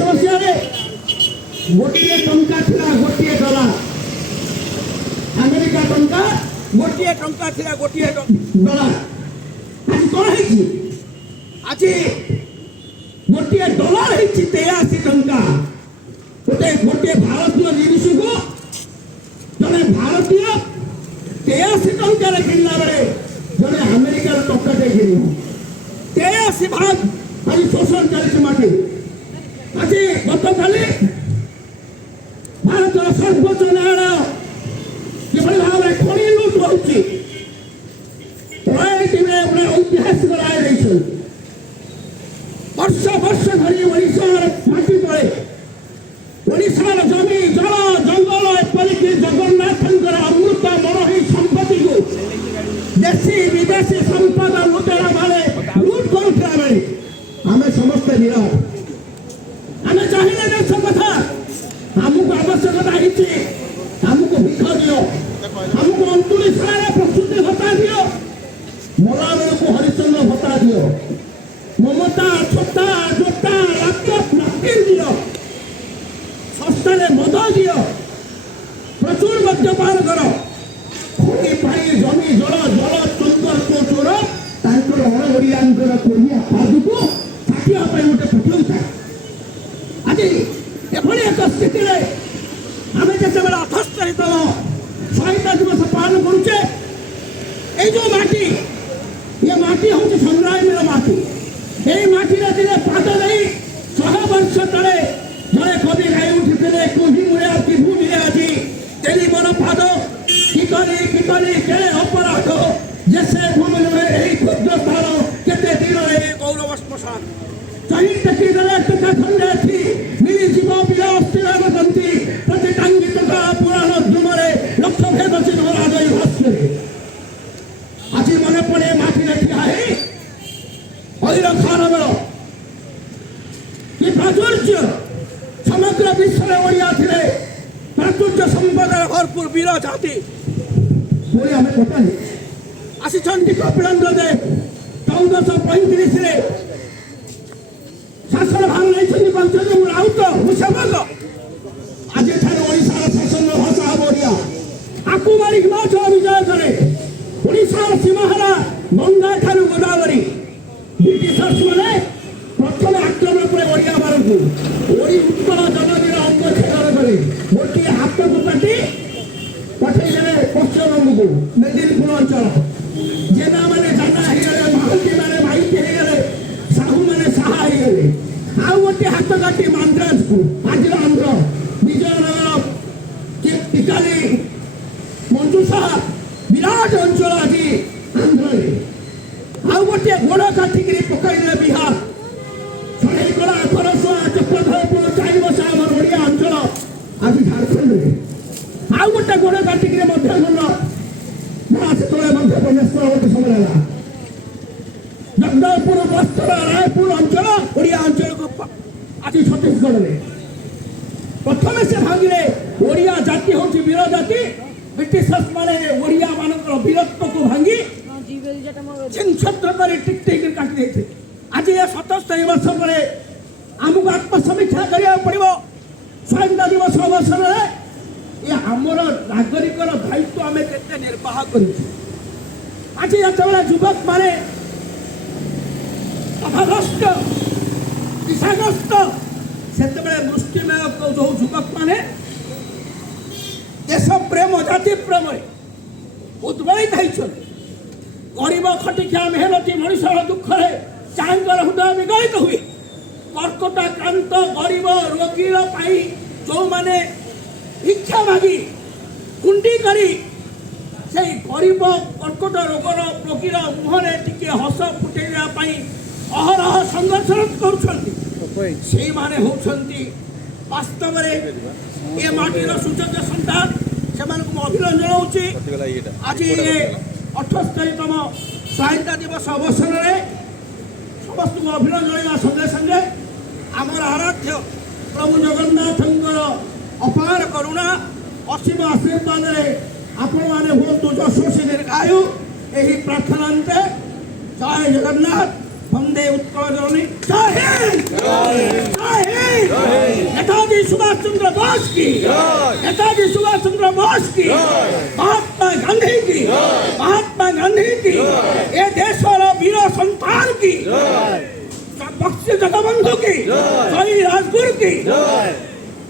मसीह गोटे टंका थिला गोटे डॉलर अमेरिका टंका गोटे टंका थिला गोटे डॉलर आज कौन है आज गोटे डॉलर है 83 टंका गोटे गोटे भारतीय जिनिस को जड़े भारतीय 83 टंका किणला बेले जड़े अमेरिकार टंकाटे किण 83 भाग आज शोषण चलती माटी आज गत काली भारत सर्वोच्च न्यायालय किभली भाव में खनि लुट होती ऐतिहासिक राय नहीं वर्ष वर्ष धरी ओडिशार माटी तले ओडिशार जमी जल जंगल एपरिक जगन्नाथंकर अमृत मनोही संपत्ति को देशी विदेशी संपदा लुटेरा माने लुट करुला बेले आम समस्ते निराश आम चाहिए देश कथा आमको आवश्यकता आमको भिख दियो आमको 29 प्रस्तुति भत्ता दियो मरा बेलू हरिचंद्र भत्ता दियो ममता छता जोता लैपटॉप नैपकिन दियो सस्तारे मद दियो प्रचुर मद्यपान कर खनि पानी जमी जल जल चंदन को चोर तांकर अणओडियांकर कोरिया पादुको छाटिया गोटे पठाऊता आज एभली एक स्थिति आम जिते 78तम स्वाधीनता दिवस पालन करुचे ये जो माटी ये माटी हूँ संग्राम माटी यही माटी दिने पाद नहीं 100 वर्ष तले जड़े कवि गाई उठी कुही मुड़िया कि भूमि आज तेली मन पाद किकरी के अपराध जैसे भूमि यही क्षुद्र स्थान केते दिन गौरव श्मशान चही टेकी देले टेका खंडे थी मिली जीव विलास तिरगंती प्रतिटांगित पुराण द्रुमरे लक्ष्य भेद चिन्ह राजय भाष्य आज मन पड़े माटी ठिया है खान बेल कि प्राचुर्य समग्र विश्व में ओडिया थे प्राचुर्य संपद भरपूर वीर जाति पुणी आम कटा आसी कपिलेन्द्र देव 1435 शासन भाग नहीं कहते राउत मुसेवक आज ओडार शासन भाषा हम ओडिया आपको मारिक नौ विजय करे ओडार सीमाहरा गंगा ठारू गोदावरी ब्रिटिशर्स मैंने प्रथम आक्रमण पर ओडिया मारक ओडी उत्कल जननीर अंग छेदन करे गोटे हाथ को काटी पठेदेले पश्चिमबंग को मेदिनीपुर अंचल जेना मैंने जाना हो महांती मैंने माइती हो साहू मैंने साहा हो आउ गोटे हाथ काटी मांद्राज को आज आंध्र विजयनगर टिकाली मंजूषा विराट अंचल आज आंध्र आउ गोटे गोड़ काटिक पकड़े बिहार चढ़ई कला 1800 चक्रधरपुर 4 वर्ष आम ओडिया अंचल आज झारखंड आउ गोटे गोड़ काटिक मध्यखंड से मध्य प्रदेश गोटे समय जगदलपुर बस्तर रायपुर अंचल ओडिया अंचल को आज छत्तीसगढ़ में प्रथम से भांगे ओडिया जाति हूँ वीर जाति ब्रिटिशर्स माने ओडिया मानकर वीरत्व को भांगी छिन्छत्र कर टिक टिक काटी देते आज ये 77 वर्ष पर आमको आत्मसमीक्षा करा पड़ो स्वाधीनता दिवस अवसर में ये आमर नागरिक दायित्व आम के निर्वाह कर आज जो युवक माने अभाग्रस्त दिशाग्रस्त से मुष्टिमेय जो युवक माने देश प्रेम जाति प्रेम उद्वेलित होती गरीब खटिकिया मेहनती मनुष्य दुख है चांगर हृदय विगलित हुए कर्कटाक्रांत गरीब रोगी जो माने भिक्षा मागी कुंडी करी से गरीब कर्कट रोगर रोगी मुहरे टिके हस फुटेवाई अहरह संघर्ष करुँच वास्तव ये माटीर सूचक सन्तान से अभिनंदन जनाऊँ आज ये 78तम स्वाधीनता दिवस अवसर में समस्त को अभिनंदन जनावा संगे संगे आमर आराध्य प्रभु जगन्नाथंकर अपार करुणा असीम आशीर्वाद आपण मैंने हूँ यशस्वी दीर्घायु यही प्रार्थना जय जगन्नाथ। वंदे उत्कल जननी जय हिंद जय हिंद नेताजी सुभाष चंद्र बोस की नेताजी सुभाष चंद्र बोस की महात्मा गांधी की ये देश वाला वीर संतान की बख्शी जगबंधु की शहीद राजगुरु की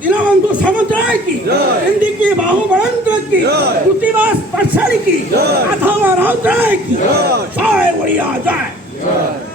दीनबंधु समुद्राय की हिंदी की बाहुबलंत की कृतिवास पाठशाली की अथवा राउतराय की जय बढ़िया जय